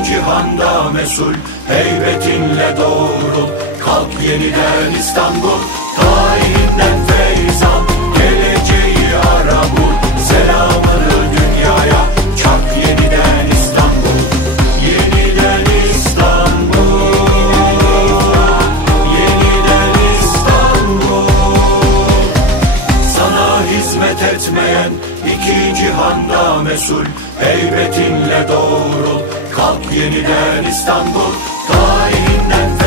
İki cihanda mesul, heybetinle doğrul. Kalk yeniden İstanbul, tarihinden feyz al. Geleceği ara bul, selamını dünyaya çak. Yeniden İstanbul, yeniden İstanbul, yeniden İstanbul. Sana hizmet etmeyen iki cihanda mesul, heybetinle doğrul. Kalk yeniden İstanbul, tarihinden